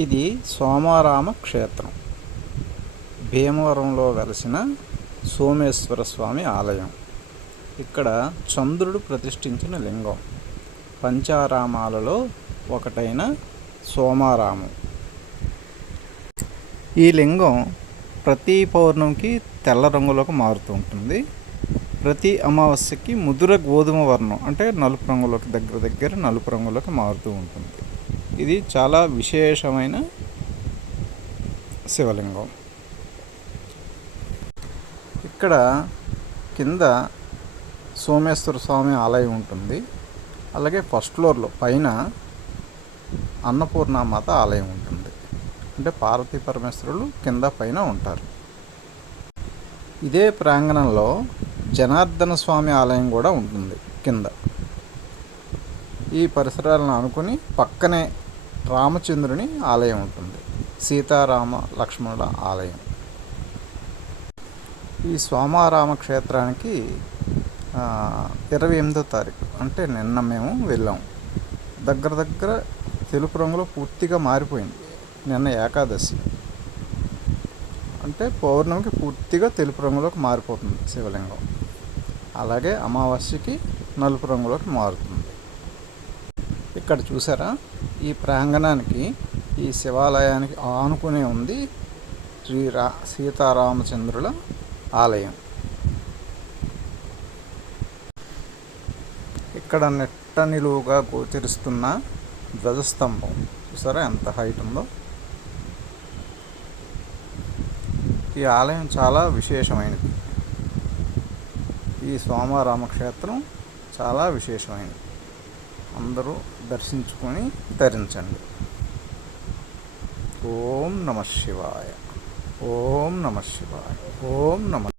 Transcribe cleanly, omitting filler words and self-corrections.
ఇది సోమారామ క్షేత్రం. భీమవరంలో వెలసిన సోమేశ్వర స్వామి ఆలయం. ఇక్కడ చంద్రుడు ప్రతిష్ఠించిన లింగం. పంచారామాలలో ఒకటైన సోమారామం. ఈ లింగం ప్రతి పౌర్ణమికి తెల్ల రంగులోకి మారుతూ ఉంటుంది. ప్రతి అమావాస్యకి ముదుర గోధుమ వర్ణం అంటే నలుపు రంగులోకి దగ్గర నలుపు రంగులోకి మారుతూ ఉంటుంది. ఇది చాలా విశేషమైన శివలింగం. ఇక్కడ కింద సోమేశ్వర స్వామి ఆలయం ఉంటుంది. అలాగే ఫస్ట్ ఫ్లోర్లో పైన అన్నపూర్ణమాత ఆలయం ఉంటుంది. అంటే పార్వతీ పరమేశ్వరులు కింద పైన ఉంటారు. ఇదే ప్రాంగణంలో జనార్దన స్వామి ఆలయం కూడా ఉంటుంది కింద. ఈ పరిసరాలను అనుకుని పక్కనే రామచంద్రుని ఆలయం ఉంటుంది. సీతారామ లక్ష్మణుల ఆలయం. ఈ సోమారామ క్షేత్రానికి 28వ తారీఖు అంటే నిన్న మేము వెళ్ళాము. దగ్గర తెలుపు రంగులో పూర్తిగా మారిపోయింది. నిన్న ఏకాదశి అంటే పౌర్ణమికి పూర్తిగా తెలుపు రంగులోకి మారిపోతుంది శివలింగం. అలాగే అమావాస్యకి నలుపు రంగులోకి మారుతుంది. ఇక్కడ చూసారా, ఈ ప్రాంగణానికి ఈ శివాలయానికి ఆనుకునే ఉంది సీతారామచంద్రుల ఆలయం. ఇక్కడ నెట్ట నిలువుగా గోచరిస్తున్న ధ్వజస్తంభం చూసారా ఎంత హైట్ ఉందో. ఈ ఆలయం చాలా విశేషమైనది. ఈ సోమారామ క్షేత్రం చాలా విశేషమైనది. అందరూ దర్శించుకొని తరించండి. ఓం నమః శివాయ. ఓం నమః శివాయ. ఓం నమః